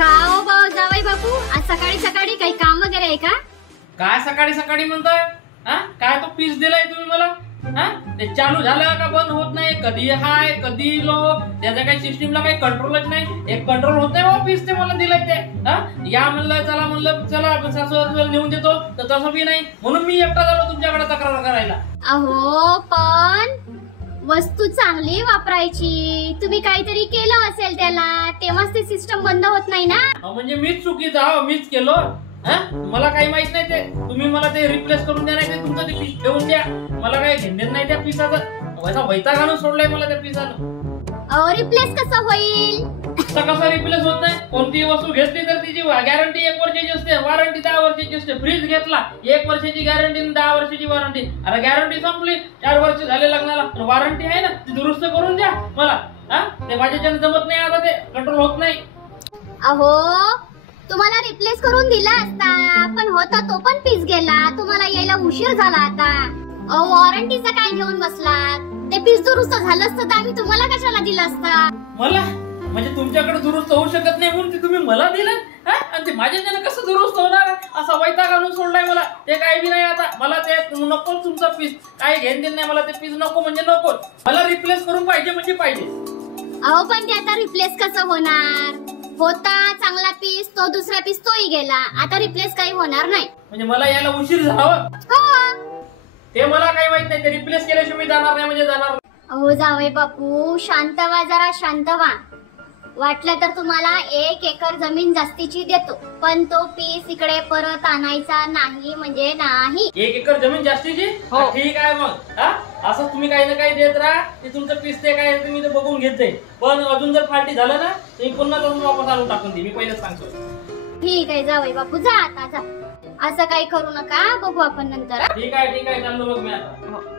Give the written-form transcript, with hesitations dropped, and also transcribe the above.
खाओ जावई बापू, आज सकाळी सकाळी काही काम वगैरे आहे का? काय सकाळी सकाळी म्हणताय? काय तो पीस दिलाय तुम्ही मला? ते चालू झालं का बंद होत नाही, कधी हाय कधी लो, त्याच्या काही सिस्टीमला काही कंट्रोलच नाही. एक कंट्रोल होत नाही बाबा. पीस ते मला दिलाय ते या म्हणलं, चला म्हणलं, चला सासूला नेऊन देतो, तर तसं बी नाही. म्हणून मी एकटा झालो तुमच्याकडे तक्रार करायला. अहो पण वस्तू चांगली वापरायची, तुम्ही काहीतरी केलं असेल त्याला, तेव्हाच ते सिस्टम बंद होत नाही ना. म्हणजे मीच चुकीचा हो, मीच केलो. मला काही माहित नाही. ते तुम्ही मला ते रिप्लेस करून द्या, नाही ते तुमचं ते पीस ठेवून द्या. मला काही घेणं नाही त्या पिसाचं. वैताग आणून सोडलाय मला त्या पिसानं. रिप्लेस कसं होईल? कसा रिप्लेस होत नाही? कोणतीही वस्तू घेतली तर तिची गॅरंटी 1 वर्षाची असते, वॉरंटी 10 वर्षाची असते. फ्रीज घेतला 1 वर्षाची गॅरंटी, 10 वर्षाची वॉरंटी. आता गॅरंटी संपली, 4 वर्ष झाले लग्नाला, वॉरंटी आहे ना, ती दुरुस्त करून द्या मला. ते माझ्याच्यानं जमत नाही, आता ते कंट्रोल होत नाही. अहो तुम्हाला रिप्लेस करून दिला असता, पण होता तो पण पीस गेला, तुम्हाला यायला उशीर झाला. आता वॉरंटीचं काय घेऊन बसलात? ते पीस दुरुस्त झालं असतं तर आम्ही तुम्हाला कशाला दिलं असतं? मला म्हणजे तुमच्याकडे दुरुस्त होऊ शकत नाही म्हणून ते तुम्ही मला दिलं? आणि ते माझ्याच्यानं कसं दुरुस्त होणार? असा वैताग आणून सोडलाय मला. ते काही बी नाही. आता मला ते नको, तुमचा पीस काही घेण देण नाही. मला ते पीस नको म्हणजे नको. मला रिप्लेस करून पाहिजे म्हणजे पाहिजे. अहो पण ते आता रिप्लेस कसं होणार? होता चांगला पीस, तो दुसरा पीस तोही गेला, आता रिप्लेस काही होणार नाही. म्हणजे मला यायला उशीर झाला? हो, ते मला काही माहित नाही. ते रिप्लेस केल्याशिवाय मी जाणार नाही म्हणजे जाणार. अहो जावई बापू, शांत व्हा, जरा शांत व्हा. वाटलं तर तुम्हाला 1 एकर जमीन जास्तीची देतो, पण तो पीस इकडे परत आणायचा नाही म्हणजे नाही. 1 एकर जमीन जास्तीची? ठीक आहे मग. असं तुम्ही काही ना काही देत राहा. ते तुमचं पीस ते काय मी ते बघून घेत जाईल. पण अजून जर फाल्टी झालं ना, तुम्ही पुन्हा तसं वापस आणून टाकून दे. मी पहिलेच सांगतो. ठीक आहे जावई बापू, जा आता जा. असं काही करू नका, बघू आपण नंतर. ठीक आहे चाललो बघ मी आता.